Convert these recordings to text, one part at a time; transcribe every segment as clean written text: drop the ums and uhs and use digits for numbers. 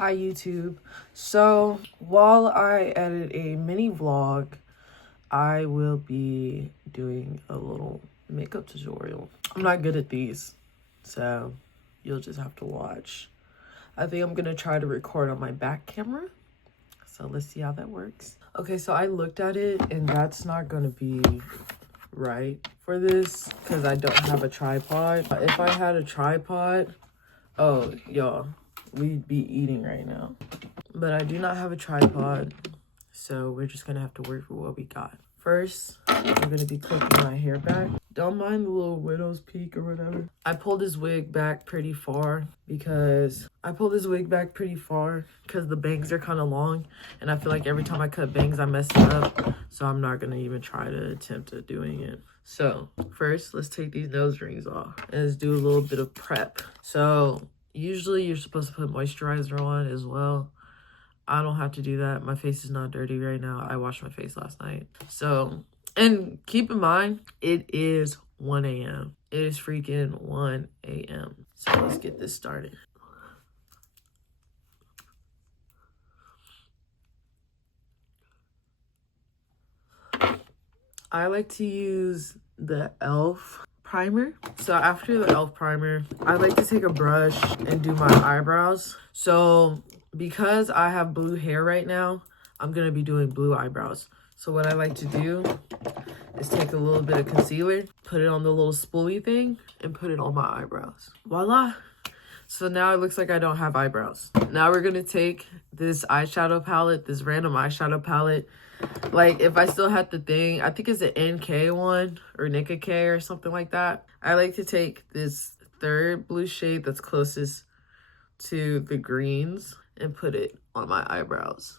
Hi YouTube. So while I edit a mini vlog, I will be doing a little makeup tutorial. I'm not good at these, so you'll just have to watch. I think I'm gonna try to record on my back camera, so let's see how that works. Okay, so I looked at it and that's not gonna be right for this because I don't have a tripod. If I had a tripod, oh y'all, we'd be eating right now. But I do not have a tripod, so we're just gonna have to work with what we got. First, I'm gonna be clipping my hair back. Don't mind the little widow's peak or whatever. I pulled this wig back pretty far because the bangs are kind of long, and I feel like every time I cut bangs, I mess it up. So I'm not gonna even try to attempt at doing it. So first, let's take these nose rings off and let's do a little bit of prep. So usually you're supposed to put moisturizer on as well. I don't have to do that. My face is not dirty right now. I washed my face last night. So, and keep in mind, it is 1 a.m. It is freaking 1 a.m. So let's get this started. I like to use the e.l.f. primer. So after the e.l.f. primer, I like to take a brush and do my eyebrows. So because I have blue hair right now, I'm gonna be doing blue eyebrows. So what I like to do is take a little bit of concealer, put it on the little spoolie thing, and put it on my eyebrows. Voila. So now it looks like I don't have eyebrows. Now we're gonna take this eyeshadow palette, this random eyeshadow palette. Like if I still had the thing, I think it's an NK one or Nika K or something like that. I like to take this third blue shade that's closest to the greens and put it on my eyebrows.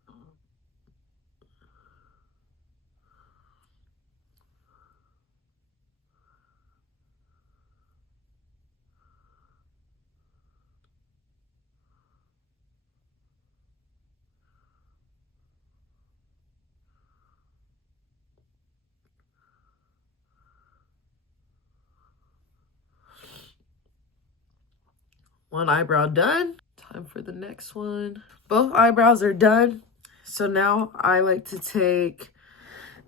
One eyebrow done. Time for the next one. Both eyebrows are done. So now I like to take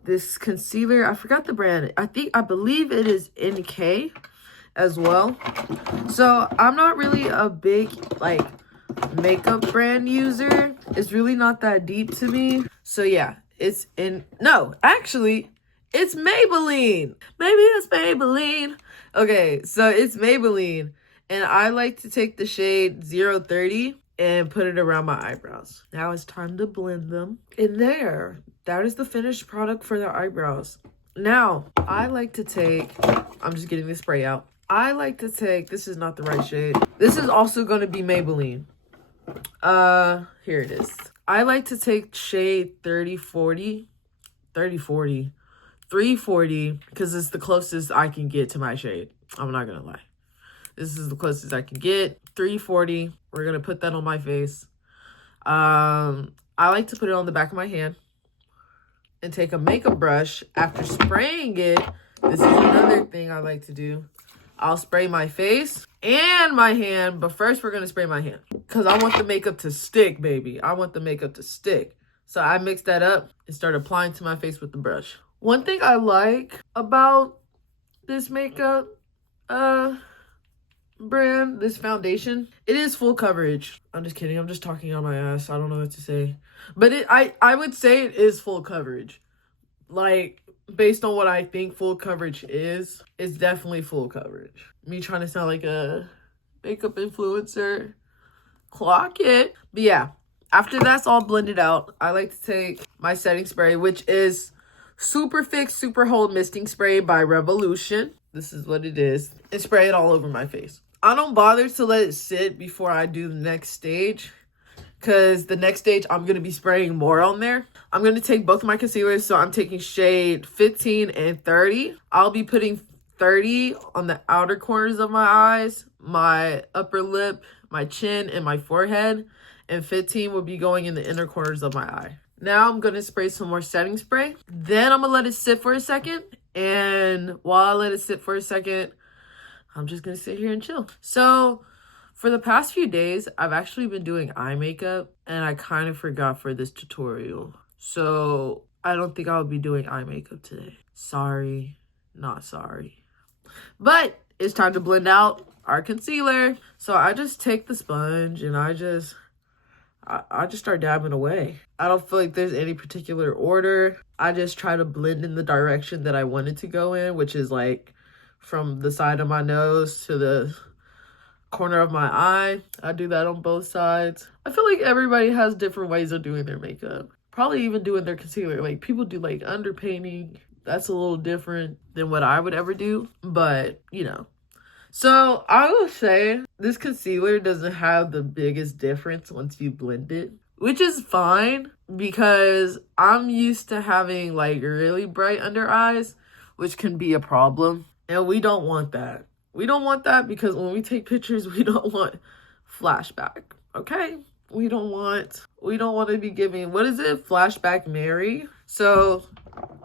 this concealer. I forgot the brand. I believe it is NK as well. So I'm not really a big like makeup brand user. It's really not that deep to me. So yeah, it's actually it's Maybelline. Maybe it's Maybelline. Okay, so it's Maybelline. And I like to take the shade 030 and put it around my eyebrows. Now it's time to blend them. And there, that is the finished product for the eyebrows. Now, I like to take, I'm just getting the spray out. I like to take, this is not the right shade. This is also going to be Maybelline. Here it is. I like to take shade 340, because it's the closest I can get to my shade. I'm not going to lie. This is the closest I can get. 340. We're going to put that on my face. I like to put it on the back of my hand and take a makeup brush. After spraying it, this is another thing I like to do. I'll spray my face and my hand, but first we're going to spray my hand because I want the makeup to stick, baby. I want the makeup to stick. So I mixed that up and started applying to my face with the brush. One thing I like about this makeup, brand, this foundation, it is full coverage. I'm just kidding. I'm just talking on my ass. I don't know what to say. But I would say it is full coverage. Like, based on what I think full coverage is, it's definitely full coverage. Me trying to sound like a makeup influencer. Clock it. But yeah, after that's all blended out, I like to take my setting spray, which is Super Fix Super Hold Misting Spray by Revolution. This is what it is. And spray it all over my face. I don't bother to let it sit before I do the next stage, because the next stage I'm going to be spraying more on there. I'm going to take both of my concealers. So I'm taking shade 15 and 30. I'll be putting 30 on the outer corners of my eyes, my upper lip, my chin, and my forehead. And 15 will be going in the inner corners of my eye. Now I'm going to spray some more setting spray. Then I'm going to let it sit for a second. And while I let it sit for a second, I'm just going to sit here and chill. So For the past few days, I've actually been doing eye makeup, and I kind of forgot for this tutorial. So I don't think I'll be doing eye makeup today. Sorry, not sorry. But it's time to blend out our concealer. So I just take the sponge and I just start dabbing away. I don't feel like there's any particular order. I just try to blend in the direction that I wanted to go in, which is like from the side of my nose to the corner of my eye. I do that on both sides. I feel like everybody has different ways of doing their makeup. Probably even doing their concealer. Like people do like underpainting. That's a little different than what I would ever do, but you know. So I will say this concealer doesn't have the biggest difference once you blend it, which is fine because I'm used to having like really bright under eyes, which can be a problem. And we don't want that. We don't want that because when we take pictures, we don't want flashback, okay? We don't want to be giving, what is it? Flashback Mary. So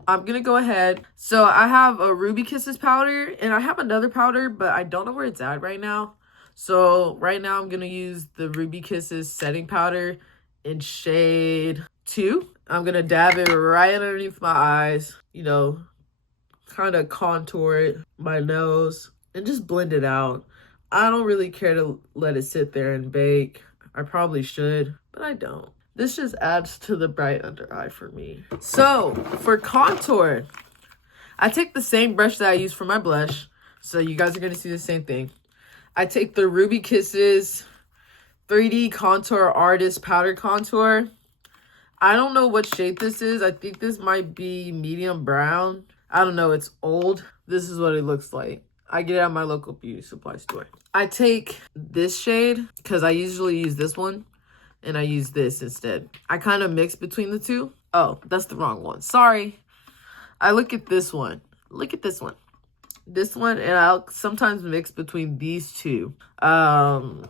I'm gonna go ahead. So I have a Ruby Kisses powder and I have another powder, but I don't know where it's at right now. So right now I'm gonna use the Ruby Kisses setting powder in shade 2. I'm gonna dab it right underneath my eyes, you know, kind of contour it, my nose, and just blend it out. I don't really care to let it sit there and bake. I probably should, but I don't. This just adds to the bright under eye for me. So for contour, I take the same brush that I use for my blush. So you guys are going to see the same thing. I take the Ruby Kisses 3D Contour Artist Powder Contour. I don't know what shade this is. I think this might be medium brown. I don't know. It's old. This is what it looks like. I get it at my local beauty supply store. I take this shade because I usually use this one. And I use this instead. I kind of mix between the two. Oh, that's the wrong one. Sorry. I look at this one. Look at this one. This one, and I'll sometimes mix between these two. And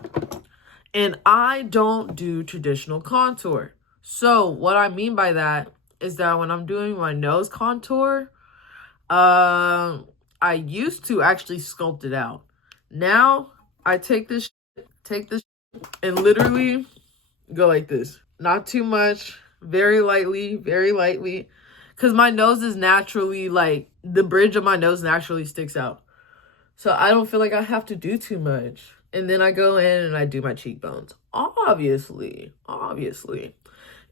I don't do traditional contour. So what I mean by that is that when I'm doing my nose contour, I used to actually sculpt it out. Now I take this and literally go like this. Not too much. Very lightly. Very lightly. Because my nose is naturally like, the bridge of my nose naturally sticks out. So I don't feel like I have to do too much. And then I go in and I do my cheekbones. Obviously.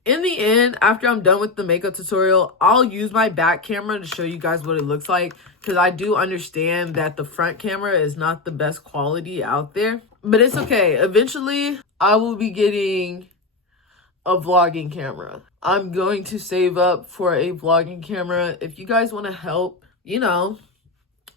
In the end, after I'm done with the makeup tutorial, I'll use my back camera to show you guys what it looks like. Because I do understand that the front camera is not the best quality out there. But it's okay. Eventually, I will be getting a vlogging camera. I'm going to save up for a vlogging camera. If you guys want to help, you know,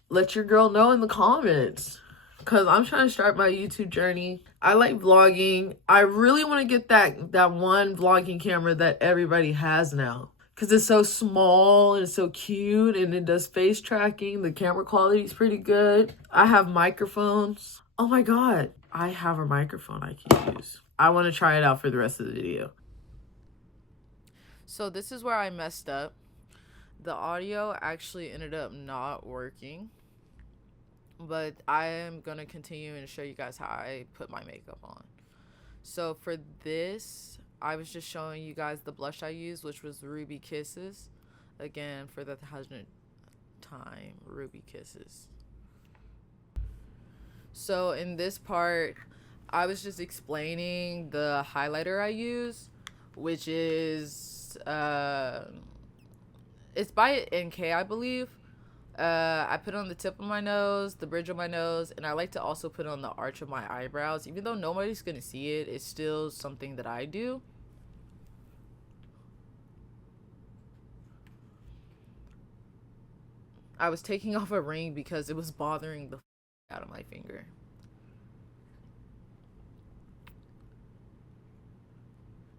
let your girl know in the comments. Because I'm trying to start my YouTube journey. I like vlogging. I really want to get that one vlogging camera that everybody has now. Because it's so small and it's so cute and it does face tracking. The camera quality is pretty good. I have microphones. Oh my God. I have a microphone I can use. I want to try it out for the rest of the video. So this is where I messed up. The audio actually ended up not working. But I am going to continue and show you guys how I put my makeup on. So for this, I was just showing you guys the blush I used, which was Ruby Kisses. Again, for the 100th time, Ruby Kisses. So in this part, I was just explaining the highlighter I use, which is, it's by NK, I believe. I put on the tip of my nose, the bridge of my nose, and I like to also put on the arch of my eyebrows. Even though nobody's going to see it, it's still something that I do. I was taking off a ring because it was bothering the out of my finger.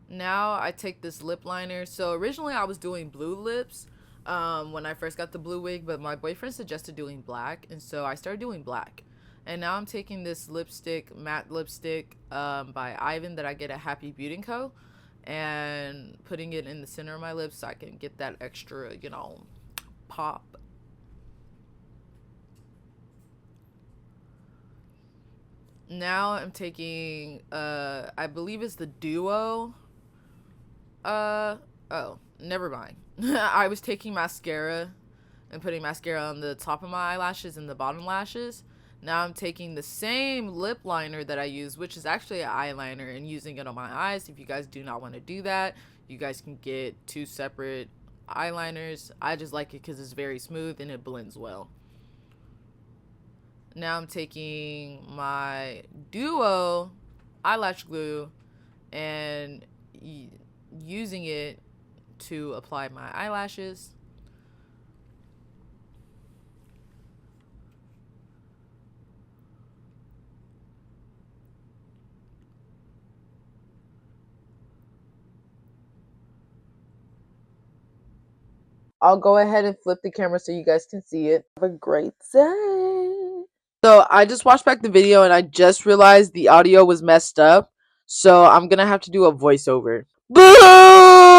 Now I take this lip liner. So originally I was doing blue lips when I first got the blue wig, but my boyfriend suggested doing black, and so I started doing black. And now I'm taking this lipstick, matte lipstick by Ivan that I get at Happy Beauty & Co. and putting it in the center of my lips so I can get that extra, you know, pop. Now I'm taking I believe it's the Duo. Oh, never mind. I was taking mascara and putting mascara on the top of my eyelashes and the bottom lashes. Now I'm taking the same lip liner that I use, which is actually an eyeliner, and using it on my eyes. If you guys do not want to do that, you guys can get two separate eyeliners. I just like it because it's very smooth and it blends well. Now I'm taking my Duo eyelash glue and using it to apply my eyelashes. I'll go ahead and flip the camera so you guys can see it. Have a great day. So I just watched back the video and I just realized the audio was messed up. So I'm gonna have to do a voiceover. Boo!